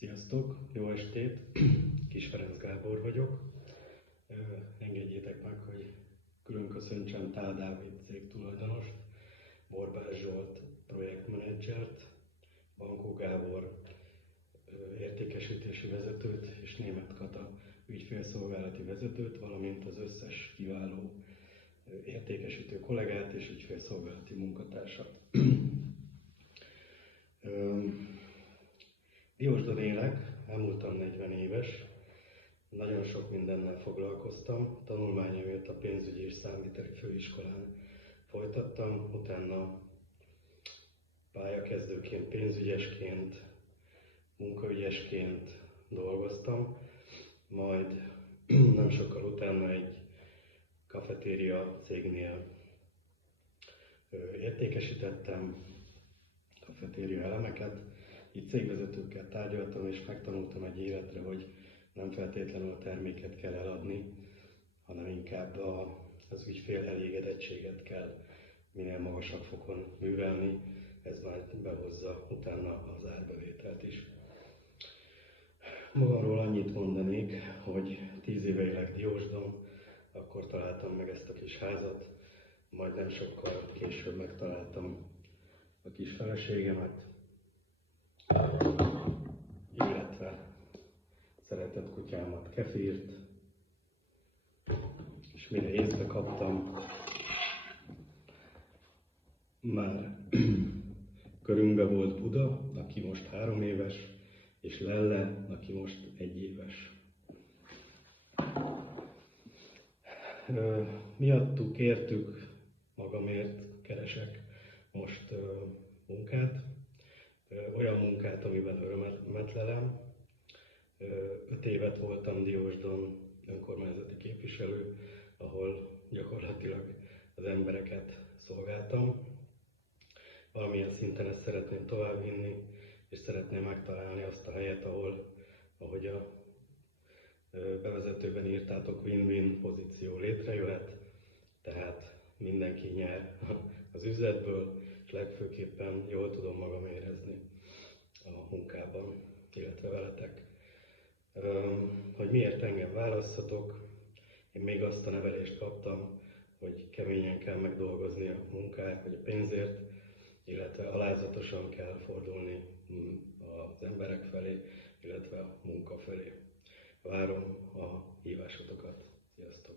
Sziasztok, jó estét! Kis Ferenc Gábor vagyok. Engedjétek meg, hogy külön köszöntsem Tál Dávid cégtulajdonost, Borbás Zsolt projektmenedzsert, Bankó Gábor értékesítési vezetőt és Németh Kata ügyfélszolgálati vezetőt, valamint az összes kiváló értékesítő kollégát és ügyfélszolgálati munkatársat. Diósdon élek, elmúltam 40 éves, nagyon sok mindennel foglalkoztam, tanulmányaimat a pénzügyi és számviteli főiskolán folytattam, utána pályakezdőként, pénzügyesként, munkaügyesként dolgoztam, majd nem sokkal utána egy kafetéria cégnél értékesítettem kafetéria elemeket, így cégvezetőkkel tárgyaltam és megtanultam egy életre, hogy nem feltétlenül a terméket kell eladni, hanem inkább az ügyfél elégedettséget kell minél magasabb fokon művelni, ez már behozza utána az árbevételt is. Magamról annyit mondanék, hogy 10 éve élek Diósdon, akkor találtam meg ezt a kis házat, majd nem sokkal később megtaláltam a kis feleségemet, illetve szeretett kutyámat, Kefírt, és mire észbe kaptam, már körünkbe volt Buda, aki most 3 éves, és Lelle, aki most 1 éves. Miattuk, értük, magamért keresek most munkát, olyan munkát, amiben örömet lelem. 5 évet voltam Diósdon önkormányzati képviselő, ahol gyakorlatilag az embereket szolgáltam. Valamilyen szinten ezt szeretném továbbvinni, és szeretném megtalálni azt a helyet, ahogy a bevezetőben írtátok, win-win pozíció létrejöhet, tehát mindenki nyer az üzletből, és legfőképpen jól tudom magam érezni a munkában, illetve veletek. Hogy miért engem választhatok, én még azt a nevelést kaptam, hogy keményen kell megdolgozni a munkát, vagy a pénzért, illetve alázatosan kell fordulni az emberek felé, illetve a munka felé. Várom a hívásotokat. Sziasztok!